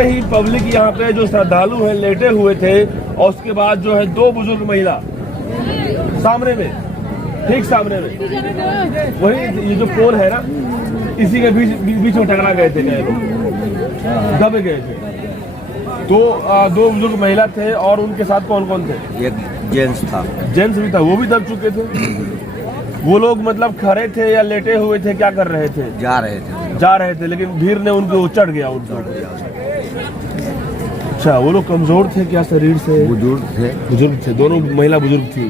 घुसते ही पब्लिक यहाँ पे जो श्रद्धालु हैं लेटे हुए थे, और उसके बाद जो है दो बुजुर्ग महिला सामने में, ठीक सामने में, वही ये जो पोल है ना, इसी के बीच में टकरा गए थे, गए लोग दब गए थे। दो बुजुर्ग महिला थे, और उनके साथ कौन कौन थे? एक जेंट्स था। जेंट्स भी था, वो भी दब चुके थे। वो लोग मतलब खड़े थे या लेटे हुए थे, क्या कर रहे थे? जा रहे थे, लेकिन भीड़ ने उनको चढ़ गया उनको। अच्छा, वो लोग कमजोर थे क्या शरीर से? बुजुर्ग थे, दोनों महिला बुजुर्ग थी।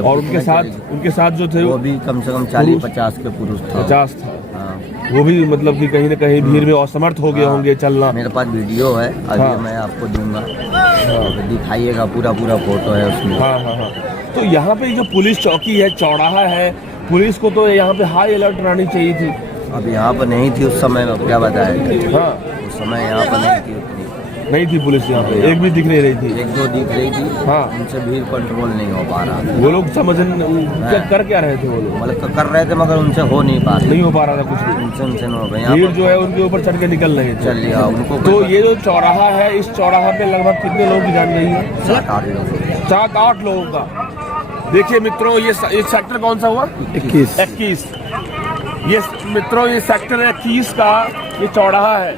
और उनके साथ जो थे वो भी कम से कम 40-50 के पुरुष था। 50 था। वो भी मतलब कि कहीं न कहीं भीड़ में असमर्थ हो गए होंगे चलना। मेरे पास वीडियो है, अभी मैं आपको दूंगा, दिखाइएगा, पूरा फोटो है उसमें। हाँ। तो यहाँ पे जो पुलिस चौकी है, चौराहा है, पुलिस को तो यहाँ पे हाई अलर्ट रहनी चाहिए थी। अब यहाँ पर नहीं थी उस समय, क्या बताया? हाँ, उस समय यहाँ पर नहीं थी पुलिस यहाँ पे, एक भी दिख नहीं रही थी। 1-2 दिख रही थी। हाँ, उनसे भीड़ कंट्रोल नहीं हो पा रहा था। वो लोग कर क्या रहे थे? वो लोग मतलब कर रहे थे, मगर उनसे हो नहीं पा रहा था कुछ भी। उनसे नहीं हो गया। भीड़ जो है उनके ऊपर चढ़ के निकल रहे थे। चल लिया उनको। तो ये जो चौराहा है, इस चौराहा पे लगभग कितने लोगों की जान गई है? 7-8 लोगों का। देखिए मित्रों, ये सेक्टर कौन सा हुआ? 21। ये मित्रों, ये सेक्टर 21 का ये चौराहा है।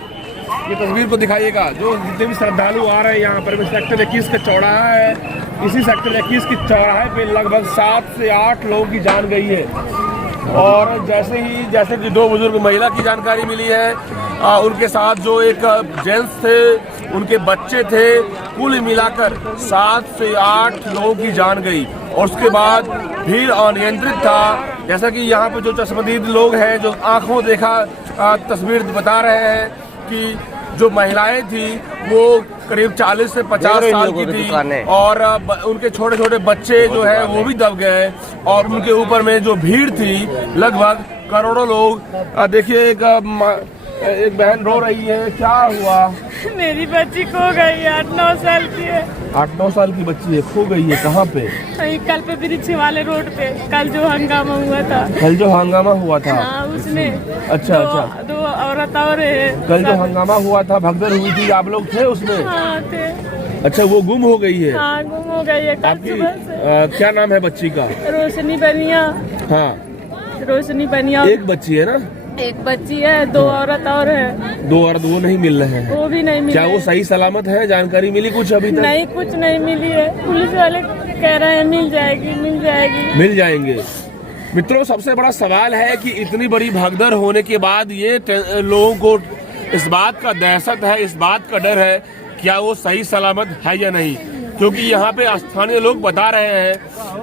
ये तस्वीर को दिखाइएगा, जो जितने भी श्रद्धालु आ रहे हैं यहाँ पर, सेक्टर 21 का चौराहा है। इसी सेक्टर 21 के चौराहे पे लगभग 7 से 8 लोगों की जान गई है। और जैसे कि 2 बुजुर्ग महिला की जानकारी मिली है, उनके साथ जो एक जेंट्स थे, उनके बच्चे थे, कुल मिलाकर 7 से 8 लोगों की जान गई। और उसके बाद भीड़ अनियंत्रित था। जैसा कि यहाँ पे जो चश्मदीद लोग हैं, जो आंखों देखा तस्वीर बता रहे हैं कि जो महिलाएं थी वो करीब 40 से 50 साल की थी, और उनके छोटे छोटे बच्चे जो है वो भी दब गए। और उनके ऊपर में जो भीड़ थी, लगभग करोड़ों लोग। देखिए एक बहन रो रही है, क्या हुआ? मेरी बच्ची खो गई, 8-9 साल की है। 8-9 साल की बच्ची है, खो गई है। कहाँ पे? कल पे वृक्ष वाले रोड पे, कल जो हंगामा हुआ था। हाँ, उसमें अच्छा। 2 औरत और है। कल जो हंगामा हुआ था, भगदड़ हुई थी, आप लोग थे उसमें? हाँ, थे। अच्छा, वो गुम हो गई है? हाँ, गुम हो गई है कल सुबह से। क्या नाम है बच्ची का? रोशनी बनिया। हाँ, रोशनी बनिया। एक बच्ची है ना? एक बच्ची है, 2 औरत और है। 2 औरत वो नहीं मिल रहे हैं? वो भी नहीं मिले। क्या वो सही सलामत है? जानकारी मिली कुछ अभी तक? नहीं, कुछ नहीं मिली है। पुलिस वाले कह रहे हैं मिल जाएंगे। मित्रों, सबसे बड़ा सवाल है कि इतनी बड़ी भगदड़ होने के बाद ये लोगों को इस बात का दहशत है, इस बात का डर है, क्या वो सही सलामत है या नहीं। क्योंकि यहाँ पे स्थानीय लोग बता रहे हैं,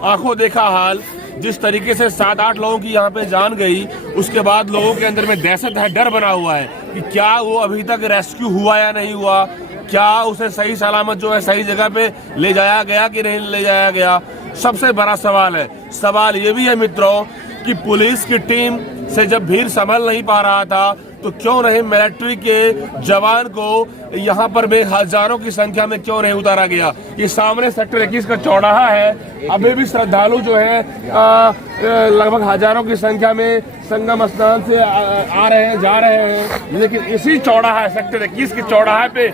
आंखों देखा हाल, जिस तरीके से 7-8 लोगों की यहाँ पे जान गई, उसके बाद लोगों के अंदर में दहशत है, डर बना हुआ है कि क्या वो अभी तक रेस्क्यू हुआ या नहीं हुआ, क्या उसे सही सलामत जो है सही जगह पे ले जाया गया कि नहीं ले जाया गया। सबसे बड़ा सवाल है। सवाल ये भी है मित्रों कि पुलिस की टीम से जब भीड़ संभल नहीं पा रहा था, तो क्यों नहीं मिलिट्री के जवान को यहाँ पर हजारों की संख्या में क्यों नहीं उतारा गया। ये सामने सेक्टर 21 का चौराहा है, अभी भी श्रद्धालु जो है लगभग हजारों की संख्या में संगम स्नान से आ रहे हैं, जा रहे हैं। लेकिन इसी चौराहा सेक्टर 21 के चौराहे पे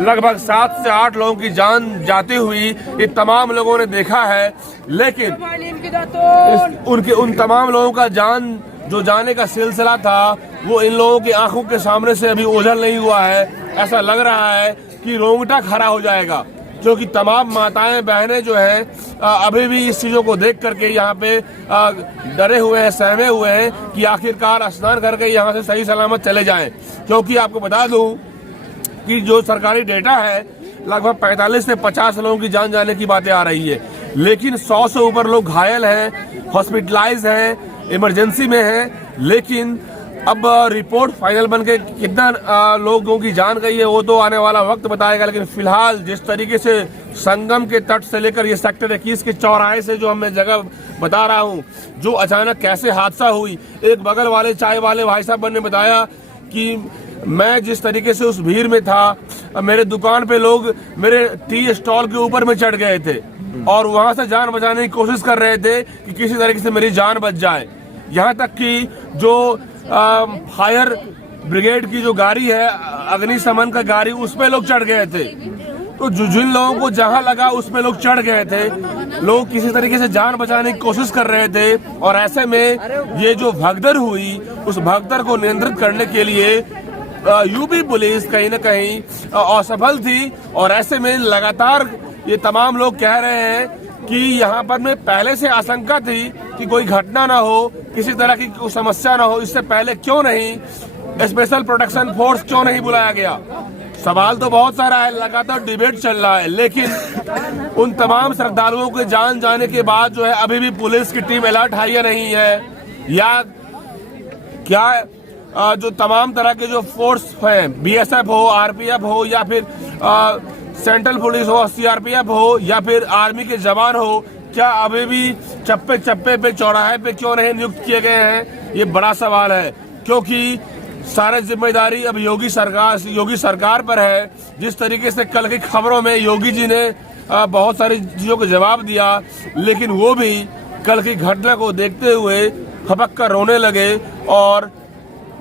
लगभग 7 से 8 लोगों की जान जाती हुई ये तमाम लोगों ने देखा है। लेकिन उन तमाम लोगों का जो जाने का सिलसिला था, वो इन लोगों की आंखों के सामने से अभी ओझल नहीं हुआ है। ऐसा लग रहा है कि रोंगटा खड़ा हो जाएगा, क्योंकि तमाम माताएं बहनें जो हैं अभी भी इस चीजों को देख करके यहाँ पे डरे हुए हैं, सहमे हुए हैं कि आखिरकार स्नान करके यहाँ से सही सलामत चले जाएं। क्योंकि आपको बता दूं कि जो सरकारी डेटा है, लगभग 45 से 50 लोगों की जान जाने की बातें आ रही है, लेकिन 100 से ऊपर लोग घायल हैं, हॉस्पिटलाइज हैं, इमरजेंसी में हैं। लेकिन अब रिपोर्ट फाइनल बन के कितना लोगों की जान गई है वो तो आने वाला वक्त बताएगा। लेकिन फिलहाल जिस तरीके से संगम के तट से लेकर ये सेक्टर 21 के चौराहे से जो मैं जगह बता रहा हूँ, जो अचानक कैसे हादसा हुई, एक बगल वाले चाय वाले भाई साहब ने बताया कि मैं जिस तरीके से उस भीड़ में था, मेरे दुकान पे लोग मेरे टी स्टॉल के ऊपर में चढ़ गए थे और वहां से जान बचाने की कोशिश कर रहे थे कि किसी तरीके से मेरी जान बच जाए। यहाँ तक कि जो फायर ब्रिगेड की जो गाड़ी है, अग्निशमन का गाड़ी, उसमें लोग चढ़ गए थे। तो जिन लोगों को जहां लगा उसमें लोग चढ़ गए थे। लोग किसी तरीके से जान बचाने की कोशिश कर रहे थे और ऐसे में ये जो भगदड़ हुई, उस भगदड़ को नियंत्रित करने के लिए यूपी पुलिस कहीं न कहीं असफल थी। और ऐसे में लगातार ये तमाम लोग कह रहे हैं कि यहाँ पर में पहले से आशंका थी कि कोई घटना ना हो, किसी तरह की कोई समस्या ना हो, इससे पहले क्यों नहीं स्पेशल प्रोटेक्शन फोर्स क्यों नहीं बुलाया गया। सवाल तो बहुत सारा है, लगातार डिबेट चल रहा है, लेकिन उन तमाम श्रद्धालुओं के जान जाने के बाद जो है अभी भी पुलिस की टीम अलर्ट है या नहीं है, या क्या जो तमाम तरह के जो फोर्स हैं, बीएसएफ हो, आरपीएफ हो, या फिर सेंट्रल पुलिस हो, सीआरपीएफ हो, या फिर आर्मी के जवान हो, क्या अभी भी चप्पे चप्पे पे, चौराहे पे क्यों नहीं नियुक्त किए गए हैं, ये बड़ा सवाल है। क्योंकि सारी जिम्मेदारी अब योगी सरकार पर है। जिस तरीके से कल की खबरों में योगी जी ने बहुत सारी चीजों को जवाब दिया, लेकिन वो भी कल की घटना को देखते हुए खपक कर रोने लगे और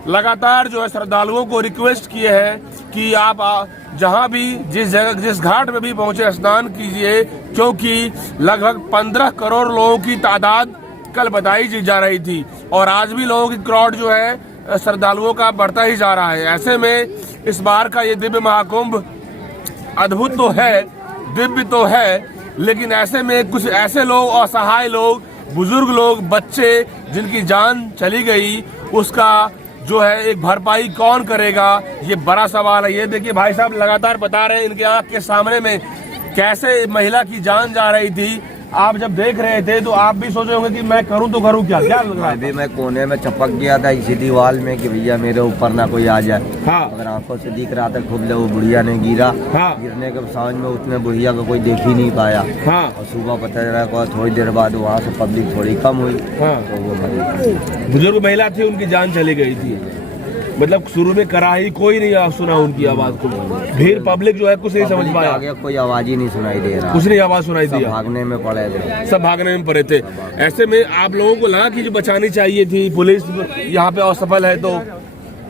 लगातार जो है श्रद्धालुओं को रिक्वेस्ट किए हैं कि आप जहां भी जिस घाट में भी पहुंचे स्नान कीजिए, क्योंकि लगभग 15 करोड़ लोगों की तादाद कल बताई जा रही थी और आज भी लोगों की क्राउड जो है श्रद्धालुओं का बढ़ता ही जा रहा है। ऐसे में इस बार का ये दिव्य महाकुंभ अद्भुत तो है, दिव्य तो है, लेकिन ऐसे में कुछ ऐसे लोग, असहाय लोग, बुजुर्ग लोग, बच्चे जिनकी जान चली गई, उसका जो है एक भरपाई कौन करेगा, ये बड़ा सवाल है। ये देखिए भाई साहब लगातार बता रहे हैं, इनके आंख के सामने में कैसे महिला की जान जा रही थी। आप जब देख रहे थे तो आप भी सोचे होंगे कि मैं करूं तो करूं क्या लग रहा है। अभी मैं कोने में चपक गया था इसी दीवार में कि भैया मेरे ऊपर ना कोई आ जाए। हाँ। अगर आंखों से दिख रहा था खुद वो बुढ़िया ने गिरा। हाँ। गिरने के समझ में उसमें बुढ़िया को कोई देख ही नहीं पाया। हाँ। और सुबह पता चला थोड़ी देर बाद वहाँ से पब्लिक थोड़ी कम हुई। हाँ। तो वो मरी। बुजुर्ग महिला थी, उनकी जान चली गई थी। मतलब शुरू में कराही कोई नहीं सुना उनकी आवाज को, भीड़ पब्लिक जो है कुछ नहीं समझ पाया, आगे कोई आवाज ही नहीं सुनाई दे रहा, कुछ नहीं आवाज सुनाई दी, भागने में पड़े थे, सब भागने में पड़े थे। ऐसे में आप लोगों को लगा कि जो बचानी चाहिए थी, पुलिस यहाँ पे असफल है, तो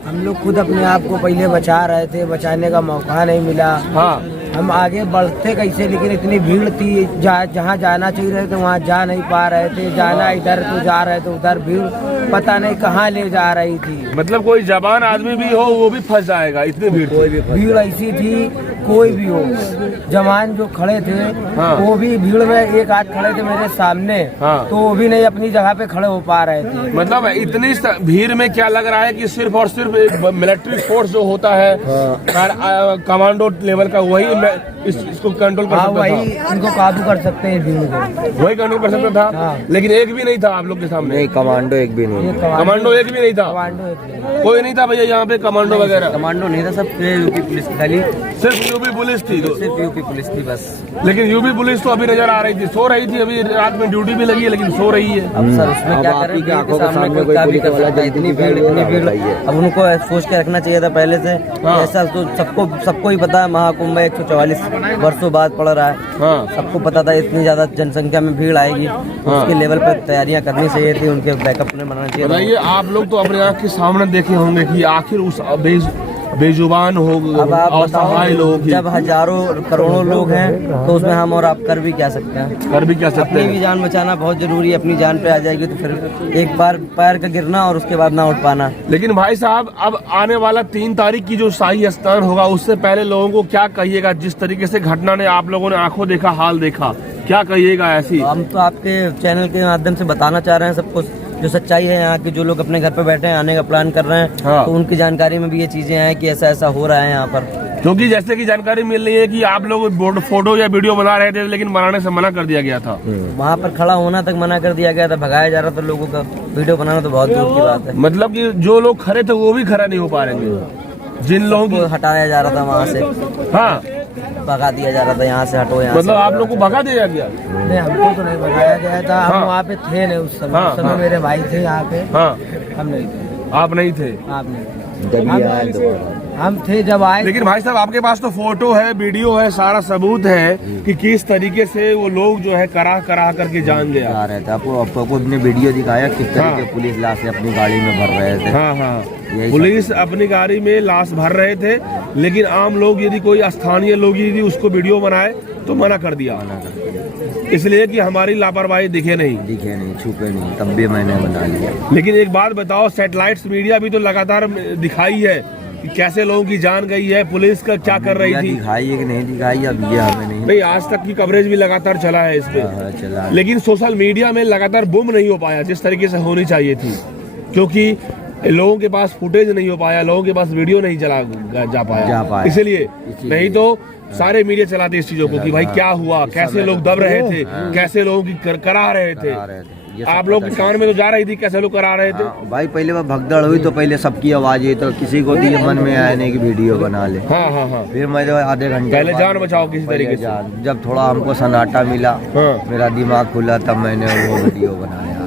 हम लोग खुद अपने आप को पहले बचा रहे थे, बचाने का मौका नहीं मिला। हाँ। हम आगे बढ़ते कैसे, लेकिन इतनी भीड़ थी, जहाँ जाना चाहिए रहे थे वहाँ जा नहीं पा रहे थे, जाना इधर तो जा रहे थे उधर, भीड़ पता नहीं कहाँ ले जा रही थी। मतलब कोई जवान आदमी भी हो वो भी फंस जाएगा, इतनी भीड़, कोई भी भीड़ ऐसी थी, कोई भी हो। जवान जो खड़े थे, हाँ। वो भी भीड़ में एक आध खड़े थे मेरे सामने, हाँ। तो वो भी नहीं अपनी जगह पे खड़े हो पा रहे थे। मतलब इतनी भीड़ में क्या लग रहा है कि सिर्फ और सिर्फ एक मिलिट्री फोर्स जो होता है, कमांडो लेवल का, वही इसको कंट्रोल कर सकता वही था, इनको काबू कर सकते हैं भीड़ को, वही कंट्रोल कर सकता था। हाँ। लेकिन एक भी नहीं था आप लोग के सामने, नहीं कमांडो एक भी नहीं, कमांडो एक भी नहीं था, कोई नहीं था भैया यहाँ पे कमांडो वगैरह, कमांडो नहीं था, सब यूपी पुलिस खाली, सिर्फ यूपी पुलिस थी, सिर्फ यूपी पुलिस थी बस। लेकिन यूपी पुलिस तो अभी नजर आ रही थी, सो रही थी, अभी रात में ड्यूटी भी लगी है लेकिन सो रही है। अब सर उसमें क्या करें, भीड़ के सामने कोई क्या भी कर सकता है, इतनी भीड़। अब उनको सोच के रखना चाहिए था पहले से। हाँ। ऐसा तो सबको ही पता है, महाकुंभ 144 वर्षों बाद पड़ रहा है। हाँ। सबको पता था इतनी ज्यादा जनसंख्या में भीड़ आएगी, उसके लेवल पर तैयारियां करनी चाहिए थी, उनके बैकअप प्लान बनाना चाहिए। बताइए आप लोग तो अपने आँख के सामने देखे होंगे कि आखिर उस बेजुबान हो, अब आप असहाय लोग, जब हजारों करोड़ों लोग हैं तो उसमें हम और आप कर भी क्या सकते हैं, कर भी क्या सकते अपनी भी हैं। जान बचाना बहुत जरूरी है। अपनी जान पे आ जाएगी तो फिर एक बार पैर का गिरना और उसके बाद ना उठ पाना। लेकिन भाई साहब अब आने वाला 3 तारीख की जो शाही स्नान होगा, उससे पहले लोगों को क्या कहिएगा, जिस तरीके से घटना ने आप लोगों ने आंखों देखा, हाल देखा, क्या कहिएगा ऐसी? हम तो आपके चैनल के माध्यम से बताना चाह रहे हैं सबको जो सच्चाई है, यहाँ के जो लोग अपने घर पे बैठे हैं, आने का प्लान कर रहे हैं। हाँ। तो उनकी जानकारी में भी ये चीजें हैं कि ऐसा ऐसा हो रहा है यहाँ पर। क्योंकि जैसे कि जानकारी मिल रही है कि आप लोग फोटो या वीडियो बना रहे थे, लेकिन बनाने से मना कर दिया गया था, वहाँ पर खड़ा होना तक मना कर दिया गया था, भगाया जा रहा था लोगों का, वीडियो बनाना तो बहुत दूर की बात है। मतलब कि जो लोग खड़े थे वो भी खड़ा नहीं हो पा रहे थे, जिन लोगों को हटाया जा रहा था वहाँ से, हाँ भगा दिया जा रहा था, यहाँ से हटो, यहाँ मतलब आप लोग को भगा दिया गया? नहीं, हमको तो नहीं भगाया गया था। हम हाँ। वहाँ पे थे नहीं उस समय। हाँ, उस समय हाँ। मेरे भाई थे यहाँ पे, हाँ। हम नहीं थे। आप नहीं थे? आप नहीं थे। हम थे जब आए। लेकिन भाई साहब आपके पास तो फोटो है, वीडियो है, सारा सबूत है कि किस तरीके से वो लोग जो है करा करके जान गया। जा रहे थे, आपको अपने वीडियो दिखाया किस तरीके पुलिस लाशें अपनी गाड़ी में भर रहे थे। हाँ हाँ, पुलिस अपनी गाड़ी में लाश भर रहे थे, लेकिन आम लोग यदि कोई स्थानीय लोग यदि उसको वीडियो बनाए तो मना कर दिया, इसलिए कि हमारी लापरवाही दिखे नहीं, छुपे नहीं, तब भी मैंने बना लिया। लेकिन एक बात बताओ, सैटेलाइट्स मीडिया भी तो लगातार दिखाई है कि कैसे लोगों की जान गई है, पुलिस का क्या कर रही थी, दिखाई है कि नहीं दिखाई अब ये हमें नहीं, आज तक की कवरेज भी लगातार चला है इस पे। चला, लेकिन सोशल मीडिया में लगातार बूम नहीं हो पाया जिस तरीके से होनी चाहिए थी, क्योंकि लोगों के पास फुटेज नहीं हो पाया, लोगों के पास वीडियो नहीं जा पाया। इसलिए नहीं तो सारे मीडिया चलाते इस चीजों को कि भाई क्या हुआ, कैसे लोग दब रहे थे, कैसे लोगों की करा रहे थे। आप लोग के कान में तो जा रही थी कैसे लोग करा रहे थे। भाई पहले वो भगदड़ हुई तो पहले सबकी आवाज हुई, तो किसी को भी मन में आया नहीं कि वीडियो बना ले। हाँ। फिर मैं आधे घंटे पहले जान बचाओ किसी तरीके से। जब थोड़ा हमको सन्नाटा मिला, मेरा दिमाग खुला, तब मैंने वो वीडियो बनाया।